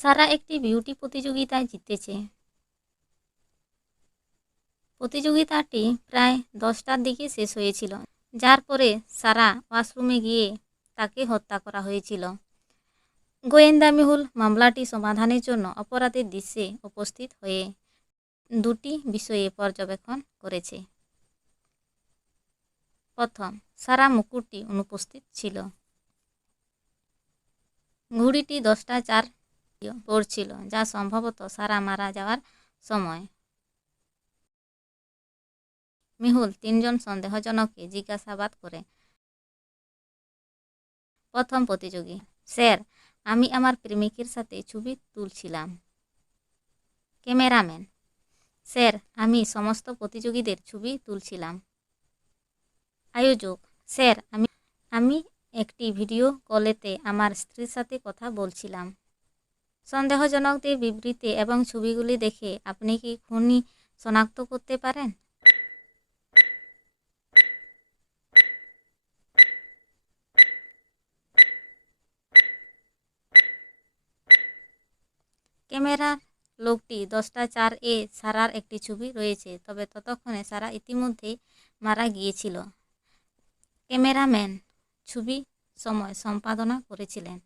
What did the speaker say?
সারা একটি বিউটি প্রতিযোগিতায় জিতেছে। প্রতিযোগিতাটি প্রায় দশটার দিকে শেষ হয়েছিল, যার পরে সারা ওয়াশরুমে গিয়ে তাকে হত্যা করা হয়েছিল। গোয়েন্দা মেহুল মামলাটি সমাধানের জন্য অপরাধের দৃশ্যে উপস্থিত হয়ে দুটি বিষয়ে পর্যবেক্ষণ করেছে। প্রথম, সারা মুকুটটি অনুপস্থিত ছিল। ঘুড়িটি দশটা চার পড়ছিল, যা সম্ভবত সারা মারা যাওয়ার সময়। মিহুল, তিনজন সন্দেহজনককে জিজ্ঞাসাবাদ করে। প্রথম প্রতিযোগী, স্যার, আমি আমার প্রেমিকের সাথে ছবি তুলছিলাম। ক্যামেরাম্যান, স্যার, আমি সমস্ত প্রতিযোগীদের ছবি তুলছিলাম। আয়োজক, স্যার, আমি আমি একটি ভিডিও কলেতে আমার স্ত্রীর সাথে কথা বলছিলাম। সন্দেহজনকদের বিবৃতি এবং ছবিগুলি দেখে আপনি কি খুনি শনাক্ত করতে পারেন? ক্যামেরার লোকটি দশটা চার এ সারার একটি ছবি রয়েছে, তবে ততক্ষণে সারা ইতিমধ্যেই মারা গিয়েছিল। ক্যামেরাম্যান ছবি সময় সম্পাদনা করেছিলেন।